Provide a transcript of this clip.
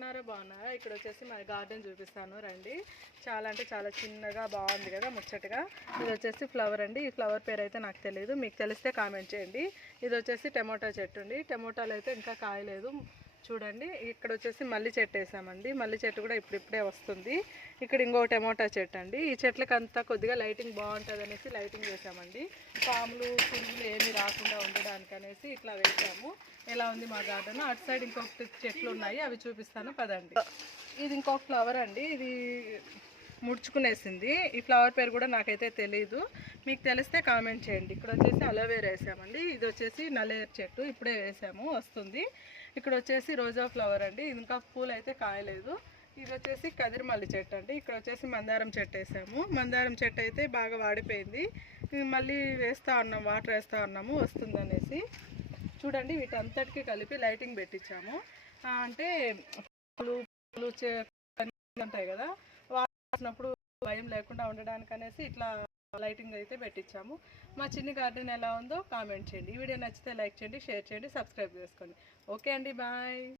ఉన్నారో బాగున్నారా? ఇక్కడ వచ్చేసి మా గార్డెన్ చూపిస్తాను రండి. చాలా అంటే చాలా చిన్నగా బాగుంది కదా ముచ్చటగా. ఇది వచ్చేసి ఫ్లవర్ అండి. ఈ ఫ్లవర్ పేరు అయితే నాకు తెలియదు మీకు తెలిస్తే కామెంట్ చేయండి. ఇది వచ్చేసి టమోటా చెట్టు అండి. టమోటాలు అయితే ఇంకా కాయలేదు. చూడండి ఇక్కడ వచ్చేసి మల్లి చెట్టు వేసామండి. మల్లి చెట్టు కూడా ఇప్పుడిప్పుడే వస్తుంది. ఇక్కడ ఇంకో టమోటా చెట్టు అండి. ఈ చెట్లకి అంతా కొద్దిగా లైటింగ్ బాగుంటుంది అనేసి లైటింగ్ వేసామండి. పాములు పురుగులు ఏమీ రాకుండా ఉండడానికి అనేసి ఇట్లా వేసాము. ఎలా ఉంది మా గార్డెన్? అటు సైడ్ ఇంకొకటి చెట్లు ఉన్నాయి. అవి చూపిస్తాను. పదండి. ఇది ఇంకొక ఫ్లవర్ అండి. ఇది ముడుచుకునేసింది. ఈ ఫ్లవర్ పేరు కూడా నాకైతే తెలియదు మీకు తెలిస్తే కామెంట్ చేయండి. ఇక్కడ వచ్చేసి అలోవేరా వేసామండి. ఇది వచ్చేసి నల్లేరు చెట్టు. ఇప్పుడే వేసాము. వస్తుంది. ఇక్కడ వచ్చేసి రోజా ఫ్లవర్ అండి. ఇంకా పూలు అయితే కాయలేదు. ఇది వచ్చేసి కదిరిమల్లి చెట్టు అండి. ఇక్కడ వచ్చేసి మందారం చెట్టు వేసాము. మందారం చెట్టు అయితే బాగా వాడిపోయింది. ఇది మళ్ళీ వేస్తూ ఉన్నాం. వాటర్ వేస్తూ ఉన్నాము. వస్తుందనేసి. చూడండి వీటంతటికి కలిపి లైటింగ్ పెట్టించాము. అంటే పూలు పూలు చే- ఉంటాయి కదా. వాటినప్పుడు భయం లేకుండా ఉండడానికి అనేసి ఇట్లా లైటింగ్ అయితే పెట్టించాము. మా చిన్ని గార్డెన్ ఎలా ఉందో కామెంట్ చేయండి. ఈ వీడియో నచ్చితే లైక్ చేయండి షేర్ చేయండి సబ్స్క్రైబ్ చేసుకోండి. ఓకే అండి బాయ్.